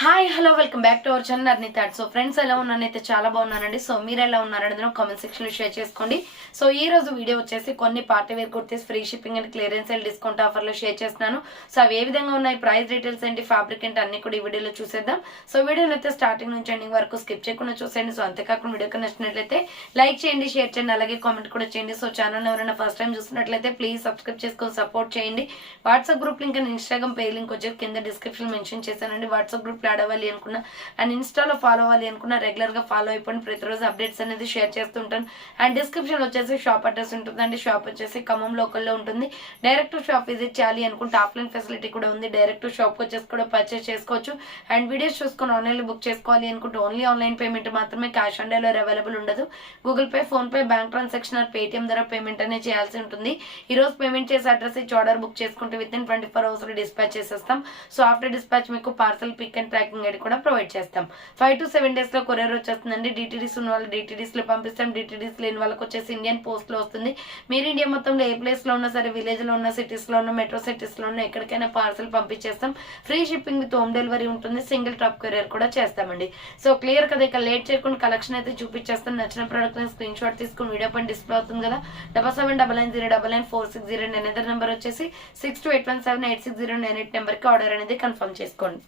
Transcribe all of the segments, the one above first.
Hi hello welcome back to our channel అర్నీ thought. So friends ఎలా ఉన్నానైతే చాలా బాగున్నానండి. సో మీరు ఎలా ఉన్నారనేది కామెంట్ సెక్షన్ లో షేర్ చేసుకోండి. సో ఈ రోజు వీడియో వచ్చేసి కొన్ని party wear kurtis free shipping and clearance sale discount offer లో షేర్ చేస్తున్నాను. సో అవి ఏ విధంగా ఉన్నాయి, ప్రైస్ డీటెయిల్స్ ఏంటి, ఫ్యాబ్రిక్ ఏంటి అన్ని కూడా ఈ వీడియోలో చూసేద్దాం. సో వీడియోని అయితే స్టార్టింగ్ నుంచి ఎండింగ్ వరకు స్కిప్ చేయకుండా చూసేయండి. సో అంతేకాకుండా వీడియోకి నచ్చినట్లయితే లైక్ చేయండి, షేర్ చేయండి, అలాగే కామెంట్ కూడా చేయండి. సో ఛానల్ ఎవరైనా ఫస్ట్ టైం చూస్తున్నట్లయితే ప్లీజ్ సబ్స్క్రైబ్ చేసుకొని సపోర్ట్ చేయండి. WhatsApp group link and Instagram page link వచ్చి కింద డిస్క్రిప్షన్ మెన్షన్ చేశానండి. వాట్సాప్ గ్రూప్ యాడ్ అవ్వాలి అనుకున్నా అండ్ ఇన్స్టాలో ఫాలో అవ్వాలి అనుకున్నా రెగ్యులర్ గా ఫాలో అయిపోండి. ప్రతిరోజు అప్డేట్స్ అనేది షేర్ చేస్తుంటాను. అండ్ డిస్క్రిప్షన్ వచ్చేసి షాప్ అడ్రస్ ఉంటుందండి. షాప్ వచ్చేసి ఖమ్మం లోకల్లో ఉంటుంది. డైరెక్ట్ షాప్ విజిట్ చేయాలి అనుకుంటే ఆఫ్లైన్ ఫెసిలిటీ కూడా ఉంది. డైరెక్ట్ షాప్ వచ్చేసి కూడా పర్చేస్ చేసుకోవచ్చు. అండ్ వీడియోస్ చూసుకొని ఆన్లైన్ లో బుక్ చేసుకోవాలి అనుకుంటే ఓన్లీ ఆన్లైన్ పేమెంట్ మాత్రమే, క్యాష్ ఆన్ డెలివరీ అవైలబుల్ ఉండదు. Google Pay, PhonePe, bank transaction or Paytm ద్వారా పేమెంట్ అనేది చేయాల్సి ఉంటుంది. ఈ రోజు పేమెంట్ చేసే అడ్రస్ ఇచ్చి ఆర్డర్ బుక్ చేసుకుంటే విత్ ఇన్ 24 hours లో డిస్పాచ్ చేసేస్తాం. సో ఆఫ్టర్ డిస్పాచ్ మీకు parcel pick and tracking ID కూడా ప్రొవైడ్ చేస్తాం. 5 to 7 days లో కొరియర్ వచ్చేస్తుందండి. డిటిడిస్ ఉన్న వాళ్ళు డిటిడిస్ లో పంపిస్తాం. డిటిడిస్ లేని వాళ్ళకి వచ్చేసి ఇండియన్ పోస్ట్ లో వస్తుంది. మీరు ఇండియా మొత్తంలో ఏ ప్లేస్ లో ఉన్నా సరే, విలేజ్ లో ఉన్న, సిటీస్ లో ఉన్న, మెట్రో సిటీస్ లో ఉన్న ఎక్కడికైనా పార్సల్ పంపించేస్తాం. Free shipping with home delivery ఉంటుంది. సింగిల్ టాప్ కొరియర్ కూడా చేస్తామండి. సో క్లియర్ కదా, ఇక లేట్ చేయకుండా కలెక్షన్ అయితే చూపించేస్తాం. నచ్చిన ప్రోడక్ట్ స్క్రీన్ షాట్ తీసుకుని వీడియో పైన డిస్ప్లే అవుతుంది కదా, 7799099460 ఎనదర్ నెంబర్ వచ్చేసి 6281786098 నెంబర్ కి ఆర్డర్ అనేది కన్ఫర్మ్ చేసుకోండి.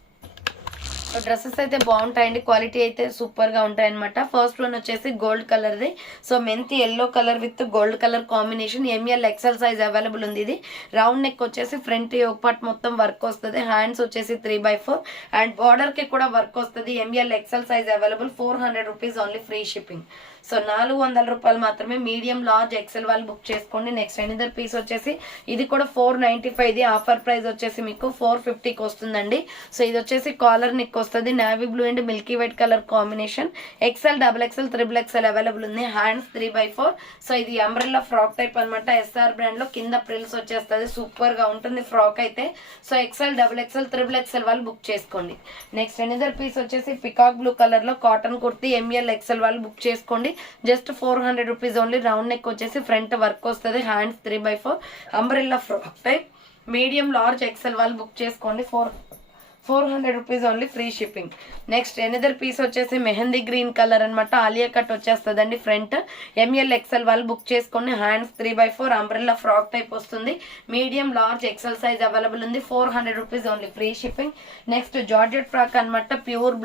డ్రెస్సెస్ అయితే బాగుంటాయండి, క్వాలిటీ అయితే సూపర్ గా ఉంటాయి అనమాట. ఫస్ట్ వన్ వచ్చేసి గోల్డ్ కలర్ ది. సో మెంతి yellow colour with gold colour combination. M L XL size available ఉంది. ఇది రౌండ్ నెక్ వచ్చేసి ఫ్రంట్ యోక్ పార్ట్ మొత్తం వర్క్ వస్తుంది. హ్యాండ్స్ వచ్చేసి 3/4 అండ్ బార్డర్ కి కూడా వర్క్ వస్తుంది. M L XL size available. 400 rupees only free shipping. So 400 రూపాయలు మాత్రమే. మీడియం, లార్జ్, ఎక్సెల్ వాళ్ళు బుక్ చేసుకోండి. నెక్స్ట్ ఎనదర్ పీస్ వచ్చేసి ఇది కూడా 495. ఇది ఆఫర్ ప్రైస్ వచ్చేసి మీకు 450కి వస్తుందండి. సో ఇది వచ్చేసి కాలర్ నెక్ వస్తుంది. Navy blue and milky white colour combination. XL, XXL, XXL available ఉంది. హ్యాండ్స్ 3/4. సో ఇది అంబ్రెల్లా ఫ్రాక్ టైప్ అనమాట. ఎస్ఆర్ బ్రాండ్ లో కింద ప్రిల్స్ వచ్చేస్తుంది. సూపర్ గా ఉంటుంది ఫ్రాక్ అయితే. సో ఎక్సెల్, XXL, XXL వాళ్ళు బుక్ చేసుకోండి. నెక్స్ట్ ఎనదర్ పీస్ వచ్చేసి పికాక్ బ్లూ కలర్ లో కాటన్ కుర్తీ. ఎంఎల్, ఎక్సెల్ వాళ్ళు బుక్ చేసుకోండి. Just 400 rupees only. Round neck వచ్చేసి ఫ్రంట్ వర్క్ వస్తుంది. Hands 3/4 umbrella frock type. Medium, large, XL వాళ్ళు బుక్ చేసుకోండి. 400 rupees only free shipping. Next another piece వచ్చేసి mehndi green colour అనమాట. Alia cut వచ్చేస్తుందండి ఫ్రంట్. ఎంఎల్, ఎక్సెల్ వాళ్ళు బుక్ చేసుకోండి. హ్యాండ్స్ 3/4 అంబ్రెల్లా ఫ్రాక్ టైప్ వస్తుంది. Medium, large, XL size available ఉంది. 400 rupees only free shipping. Next georgette frock అనమాట. Pure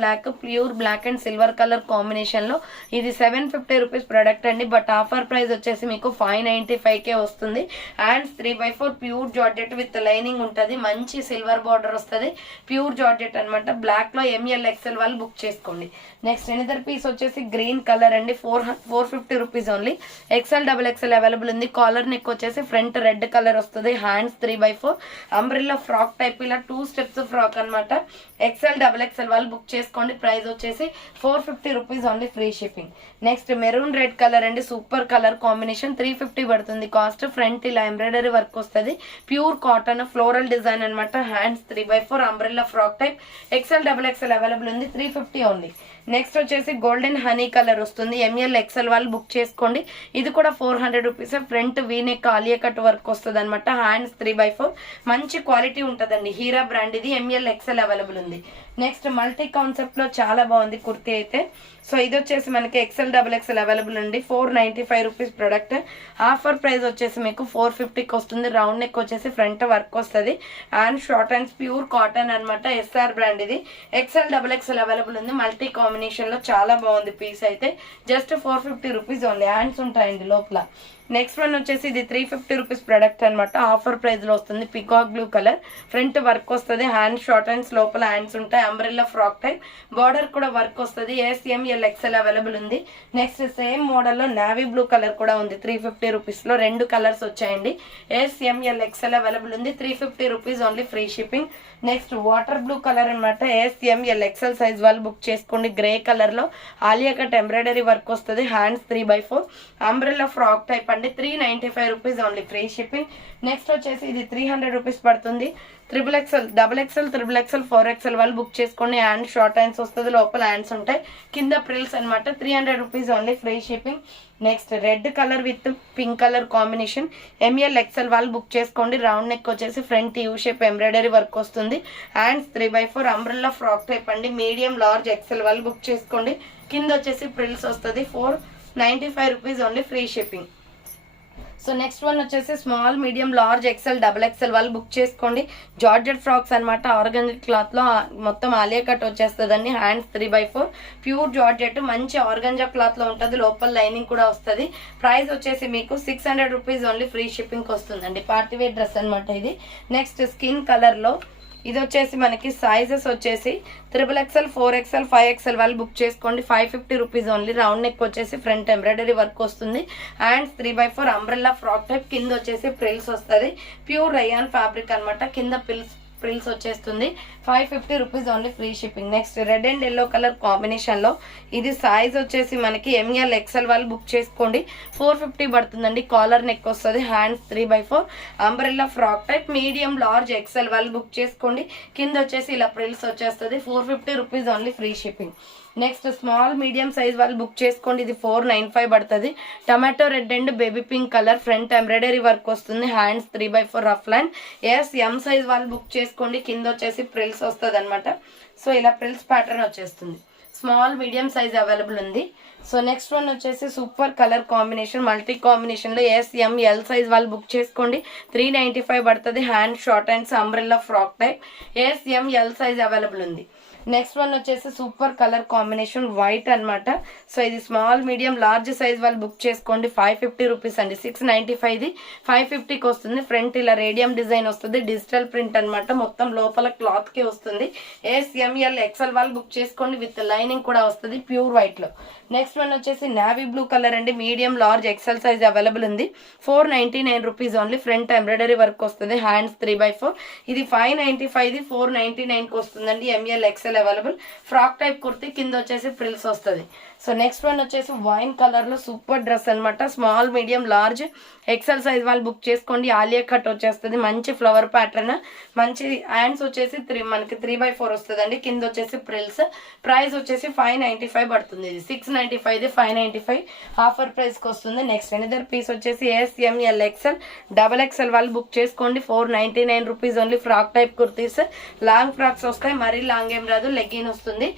black and silver colour combination లో. ఇది 750 రూపీస్ ప్రొడక్ట్ అండి. బట్ ఆఫర్ ప్రైస్ వచ్చేసి మీకు 595కే వస్తుంది. Hands 3/4 pure georgette with lining ఉంటుంది. మంచి సిల్వర్ బార్డర్ వస్తుంది. ప్యూర్ జార్జెట్ అనమాట. బ్లాక్ లో ఎంఎల్, ఎక్సెల్ వాళ్ళు బుక్ చేసుకోండి. నెక్స్ట్ ఎనదర్ పీస్ వచ్చేసి గ్రీన్ కలర్ అండి. 450 rupees only. XL, XXL available ఉంది. కాలర్ నెక్ వచ్చేసి ఫ్రంట్ రెడ్ కలర్ వస్తుంది. Hands 3/4 umbrella frock type. ఇలా 2 స్టెప్స్ ఫ్రాక్ అనమాట. ఎక్సెల్, XXL వాళ్ళు బుక్ చేసుకోండి. ప్రైస్ వచ్చేసి 450 rupees only free shipping. Next maroon red colour అండి. Super colour combination. 350 పడుతుంది కాస్ట్. ఫ్రంట్ ఇలా ఎంబ్రాయిడరీ వర్క్ వస్తుంది. ప్యూర్ కాటన్ ఫ్లోరల్ డిజైన్ అనమాట. Hands 3/4 umbrella frock type. XL, XXL available ఉంది. 350 ఓన్లీ. నెక్స్ట్ వచ్చేసి గోల్డెన్ హనీ కలర్ వస్తుంది. M L, XL వాళ్ళు book చేసుకోండి. ఇది కూడా 400 rupees. Front V neck Alia cut work వస్తుంది అనమాట. హ్యాండ్స్ 3/4 మంచి క్వాలిటీ ఉంటుందండి. హీరా బ్రాండ్ ఇది. ఎంఎల్, ఎక్సెల్ అవైలబుల్ ఉంది. నెక్స్ట్ మల్టీ కాన్సెప్ట్ లో చాలా బాగుంది కుర్తీ అయితే. సో ఇది వచ్చేసి మనకి ఎక్సెల్, XXL అవైలబుల్ ఉంది. 495 రూపీస్ ప్రొడక్ట్. ఆఫర్ ప్రైస్ వచ్చేసి మీకు 450కి వస్తుంది. రౌండ్ నెక్ వచ్చేసి ఫ్రంట్ వర్క్ వస్తుంది. And short hands pure cotton అనమాట. ఎస్ఆర్ బ్రాండ్ ఇది. ఎక్సెల్, XXL అవైలబుల్ ఉంది. మల్టీ కాంబినేషన్ లో చాలా బాగుంది పీస్ అయితే. Just 450 rupees only. హ్యాండ్స్ ఉంటాయండి లోపల. నెక్స్ట్ వన్ వచ్చేసి ఇది 350 రూపీస్ ప్రొడక్ట్ అనమాట. ఆఫర్ ప్రైస్ లో వస్తుంది. Peacock blue colour. Front work వస్తుంది. హ్యాండ్ షార్ట్ హ్యాండ్స్, లోపల హ్యాండ్స్ ఉంటాయి. Umbrella frock type. బార్డర్ కూడా వర్క్ వస్తుంది. SML, XL అవైలబుల్ ఉంది. నెక్స్ట్ సేమ్ మోడల్ లో నావీ బ్లూ కలర్ కూడా ఉంది. 350 రూపీస్ లో 2 కలర్స్ వచ్చాయండి. SML, XL అవైలబుల్ ఉంది. 350 rupees only free shipping. Next water blue colour అనమాట. SML, XL సైజ్ వాళ్ళు బుక్ చేసుకోండి. గ్రే కలర్ లో ఆలియా కట్ ఎంబ్రాయిడరీ వర్క్ వస్తుంది. హ్యాండ్స్ 3/4 అంబ్రెల్లా ఫ్రాక్ టైప్ అండి, 395 rupees only, free shipping. Next వచ్చేసి ఇది 300 రూపీస్ పడుతుంది. XXL, XXL, XXL, 4XL వాళ్ళు బుక్ చేసుకోండి. హ్యాండ్ షార్ట్ హ్యాండ్స్ వస్తుంది, లోపల హ్యాండ్స్ ఉంటాయి, కింద ప్రిల్స్ అనమాట. 300 rupees only, free shipping. Next red colour with pink colour combination, ML XL వాళ్ళు బుక్ చేసుకోండి. రౌండ్ నెక్ వచ్చేసి front U shape embroidery work వస్తుంది. Hands 3x4 umbrella frock type అండి. మీడియం లార్జ్ XL వాళ్ళు book చేసుకోండి. కింద వచ్చేసి ప్రిల్స్ వస్తుంది. 495 rupees only, free shipping. So next one వచ్చేసి small, medium, large, XL, XXL వాళ్ళు బుక్ చేసుకోండి. జార్జెట్ ఫ్రాక్స్ అనమాట. ఆర్గంజా క్లాత్ లో మొత్తం ఆలియా కట్ వచ్చేస్తుందండి. హ్యాండ్స్ 3x4 ప్యూర్ జార్జెట్, మంచి ఆర్గంజా క్లాత్ లో ఉంటుంది, లోపల లైనింగ్ కూడా వస్తుంది. ప్రైస్ వచ్చేసి మీకు 600 రూపీస్ ఓన్లీ, ఫ్రీ షిప్పింగ్ వస్తుందండి. పార్టీ వేర్ డ్రెస్ అనమాట ఇది. నెక్స్ట్ స్కిన్ కలర్ లో ఇది వచ్చేసి మనకి సైజెస్ వచ్చేసి XXL, 4XL, 5XL వాళ్ళు బుక్ చేసుకోండి. 550 రూపీస్ ఓన్లీ. రౌండ్ నెక్ వచ్చేసి ఫ్రంట్ ఎంబ్రాయిడరీ వర్క్ వస్తుంది. Hands 3x4 umbrella frock type, కింద వచ్చేసి ప్రిల్స్ వస్తుంది. ప్యూర్ రయాన్ ఫ్యాబ్రిక్ అనమాట. కింద ప్రిల్స్ వచ్చేస్తుంది. 550 rupees only, free shipping. Next red and yellow colour combination లో ఇది సైజ్ వచ్చేసి మనకి ML XL వాళ్ళు బుక్ చేసుకోండి. 450 పడుతుందండి. కాలర్ నెక్ వస్తుంది. Hands 3x4 umbrella frock type, medium large XL వాళ్ళు బుక్ చేసుకోండి. కింద వచ్చేసి ఇలా ప్రిల్స్ వచ్చేస్తుంది. 450 rupees only, free shipping. Next small, medium size వాళ్ళు బుక్ చేసుకోండి. ఇది 495 పడుతుంది. Tomato red and baby pink colour, front embroidery work వస్తుంది. Hands 3x4 ruff line. M size వాళ్ళు బుక్ చేసుకోండి. కింద వచ్చేసి ప్రిల్స్ వస్తుంది అనమాట. సో ఇలా ప్రిల్స్ ప్యాటర్న్ వచ్చేస్తుంది. స్మాల్, మీడియం సైజ్ అవైలబుల్ ఉంది. సో నెక్స్ట్ వన్ వచ్చేసి super colour combination, multi combination లో SML సైజ్ వాళ్ళు బుక్ చేసుకోండి. 395 పడుతుంది. Hand short hands umbrella frock type, SML size available ఉంది. నెక్స్ట్ వన్ వచ్చేసి సూపర్ కలర్ కాంబినేషన్ వైట్ అనమాట. సో ఇది స్మాల్, మీడియం, లార్జ్ సైజ్ వాళ్ళు బుక్ చేసుకోండి. 550 రూపీస్ అండి. 695 ఇది 550కి వస్తుంది. ఫ్రంట్ ఇలా రేడియం డిజైన్ వస్తుంది. డిజిటల్ ప్రింట్ అనమాట. మొత్తం లోపల క్లాత్ కి వస్తుంది. SML XL వాళ్ళు బుక్ చేసుకోండి. విత్ లైనింగ్ కూడా వస్తుంది, ప్యూర్ వైట్ లో. నెక్స్ట్ వన్ వచ్చేసి నావీ బ్లూ కలర్ అండి. Medium, large, XL size available ఉంది. 499 rupees only. Front embroidery work వస్తుంది. Hands 3x4. ఇది 595, ఇది 499కి వస్తుందండి. ML XL available. Frock type kurti, కింద వచ్చేసి ఫ్రిల్స్ వస్తుంది. సో నెక్స్ట్ వన్ వచ్చేసి వైన్ కలర్ లో సూపర్ డ్రెస్ అనమాట. Small, medium, large, XL size వాళ్ళు బుక్ చేసుకోండి. ఆలియా కట్ వచ్చేస్తుంది. మంచి ఫ్లవర్ ప్యాటర్న్, మంచి హ్యాండ్స్ వచ్చేసి మనకి 3x4 వస్తుందండి. కింద వచ్చేసి ప్రిల్స్. ప్రైస్ వచ్చేసి 595 పడుతుంది. ఇది 695, ఇది 595 ఆఫర్ ప్రైస్ కి వస్తుంది. నెక్స్ట్ ఎనదర్ పీస్ వచ్చేసి SML XL, XXL వాళ్ళు బుక్ చేసుకోండి. 499 rupees only. Frock type kurtis, long frocks వస్తాయి, మరీ లాంగ్ ఏం రాదు, లెగ్గిన్ వస్తుంది.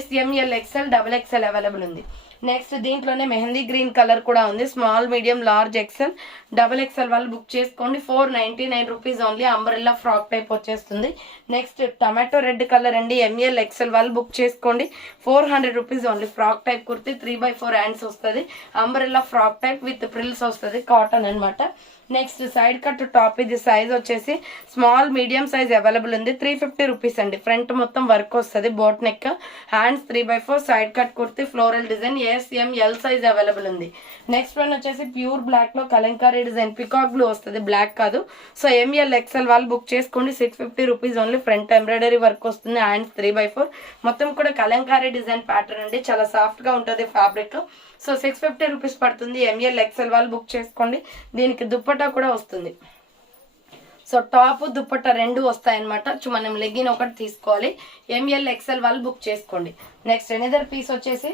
SML XL, XXL అవైలబుల్ ఉంది. నెక్స్ట్ దీంట్లోనే మెహందీ గ్రీన్ కలర్ కూడా ఉంది. Small, medium, large, XL, XXL వాళ్ళు బుక్ చేసుకోండి. 499 rupees only. Umbrella frock type వచ్చేస్తుంది. నెక్స్ట్ టమాటో రెడ్ కలర్ అండి. ML XL వాళ్ళు బుక్ చేసుకోండి. 400 rupees only. Frock type kurti, 3x4 hands వస్తుంది. అంబ్రెల్లా ఫ్రాక్ టైప్ విత్ ప్రిల్స్ వస్తుంది. కాటన్ అనమాట. Next side cut top. ఇది సైజ్ వచ్చేసి స్మాల్, మీడియం సైజ్ అవైలబుల్ ఉంది. 350 రూపీస్ అండి. ఫ్రంట్ మొత్తం వర్క్ వస్తుంది. Boat neck, hands 3x4 side cut kurti, floral design. SML size available ఉంది. నెక్స్ట్ వన్ వచ్చేసి ప్యూర్ బ్లాక్ లో కలంకారీ డిజైన్, పికాక్ బ్లూ వస్తుంది, బ్లాక్ కాదు. సో ML XL వాళ్ళు బుక్ చేసుకోండి. 650 rupees only. Front embroidery work వస్తుంది. హ్యాండ్స్ 3x4 మొత్తం కూడా కలంకారీ డిజైన్ ప్యాటర్న్ అండి. చాలా సాఫ్ట్ గా ఉంటుంది ఫ్యాబ్రిక్. సో 650 రూపీస్ పడుతుంది. ML XL వాళ్ళు బుక్ చేసుకోండి. దీనికి దుప్పట్టా కూడా వస్తుంది. సో టాప్, దుప్పట్టా రెండు వస్తాయన్నమాట. మనం లెగ్గిన్ ఒకటి తీసుకోవాలి. ML XL వాళ్ళు బుక్ చేసుకోండి. నెక్స్ట్ ఎనదర్ పీస్ వచ్చేసి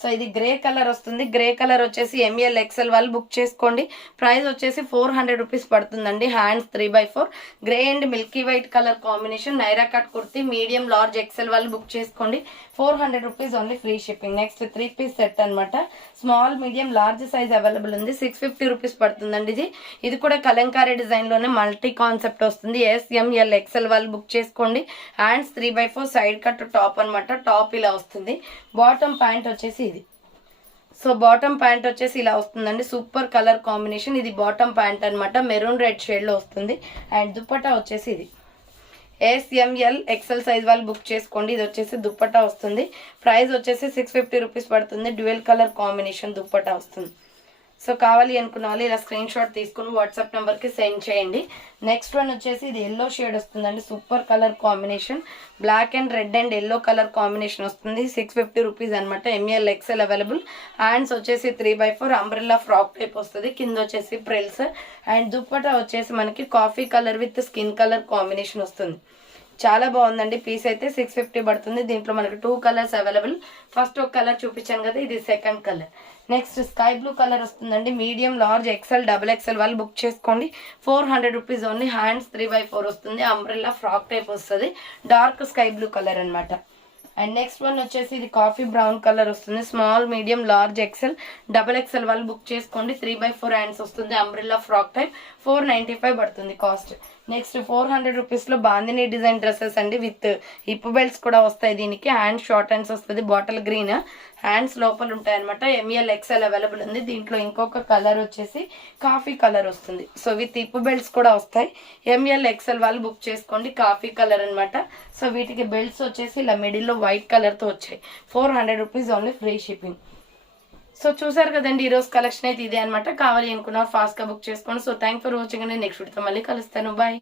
సో ఇది గ్రే కలర్ వస్తుంది. గ్రే కలర్ వచ్చేసి ML XL వాళ్ళు బుక్ చేసుకోండి. ప్రైస్ వచ్చేసి 400 రూపీస్ పడుతుందండి. Hands 3x4 grey and milky white colour combination, Naira cut kurti, medium, large, XL వాళ్ళు బుక్ చేసుకోండి. 400 rupees only, free shipping. Next 3 piece set అనమాట. Small, medium, large size available ఉంది. 650 rupees పడుతుందండి. ఇది కూడా కలంకారీ డిజైన్ లోనే మల్టీ కాన్సెప్ట్ వస్తుంది. SML XL వాళ్ళు బుక్ చేసుకోండి. Hands 3x4 side cut top అనమాట. టాప్ ఇలా వస్తుంది. బాటమ్ ప్యాంట్ వచ్చేసి ఇది. సో బాటమ్ ప్యాంట్ వచ్చేసి ఇలా వస్తుందండి. Super colour combination. ఇది బాటమ్ ప్యాంట్ అనమాట. మెరూన్ రెడ్ షేడ్ లో వస్తుంది. అండ్ దుప్పట్టా వచ్చేసి ఇది. SML XL సైజ్ వాళ్ళు బుక్ చేసుకోండి. ఇది వచ్చేసి దుప్పట్టా వస్తుంది. ప్రైస్ వచ్చేసి 650 రూపీస్ పడుతుంది. డ్యూయల్ కలర్ కాంబినేషన్ దుప్పట్టా వస్తుంది. సో కావాలి అనుకున్న వాళ్ళు ఇలా స్క్రీన్ షాట్ తీసుకుని వాట్సాప్ నెంబర్కి సెండ్ చేయండి. నెక్స్ట్ వన్ వచ్చేసి ఇది ఎల్లో షేడ్ వస్తుందండి. Super colour combination, black and red and yellow colour combination వస్తుంది. 650 రూపీస్ అనమాట. M L XL available. హ్యాండ్స్ వచ్చేసి 3/4 అంబ్రెల్లా ఫ్రాక్ టైప్ వస్తుంది. కింద వచ్చేసి ప్రిల్స్ అండ్ దుప్పటా వచ్చేసి మనకి coffee colour with skin colour combination వస్తుంది. చాలా బాగుందండి. పీస్ అయితే 650 పడుతుంది. దీంట్లో మనకి 2 కలర్స్ అవైలబుల్. ఫస్ట్ ఒక కలర్ చూపించాను కదా, ఇది second colour. Next sky blue colour వస్తుందండి. Medium, large, XL, double XL వాళ్ళు బుక్ చేసుకోండి. 400 రూపీస్ ఓన్లీ. హ్యాండ్స్ 3/4 వస్తుంది. అంబ్రెల్లా ఫ్రాక్ టైప్ వస్తుంది. డార్క్ స్కై బ్లూ కలర్ అనమాట. అండ్ నెక్స్ట్ వన్ వచ్చేసి ఇది కాఫీ బ్రౌన్ కలర్ వస్తుంది. Small, medium, large, XL, double XL వాళ్ళు బుక్ చేసుకోండి. 3/4 హ్యాండ్స్ వస్తుంది. Umbrella frock type. 495 పడుతుంది కాస్ట్. నెక్స్ట్ 400 రూపీస్లో బాందిని డిజైన్ డ్రెస్సెస్ అండి. విత్ హిప్ బెల్ట్స్ కూడా వస్తాయి దీనికి. హ్యాండ్ షార్ట్ హ్యాండ్స్ వస్తుంది. బాటిల్ గ్రీన్ హ్యాండ్స్ లోపల ఉంటాయి అనమాట. ఎంఎల్ ఎక్స్ఎల్ అవైలబుల్ ఉంది. దీంట్లో ఇంకొక కలర్ వచ్చేసి కాఫీ కలర్ వస్తుంది. సో విత్ హిప్ బెల్ట్స్ కూడా వస్తాయి. ఎంఎల్ ఎక్స్ఎల్ వాళ్ళు బుక్ చేసుకోండి. కాఫీ కలర్ అనమాట. సో వీటికి బెల్ట్స్ వచ్చేసి ఇలా మిడిల్లో వైట్ కలర్తో వచ్చాయి. 400 rupees only, free shipping. So చూసారు కదండి, ఈరోజు కలెక్షన్ అయితే ఇదే అనమాట. కావాలి అనుకున్నారు ఫాస్ట్గా బుక్ చేసుకోండి. సో థ్యాంక్ ఫర్ వాచింగ్ అండి. నెక్స్ట్ వీడియోతో మళ్ళీ కలుస్తాను. బాయ్.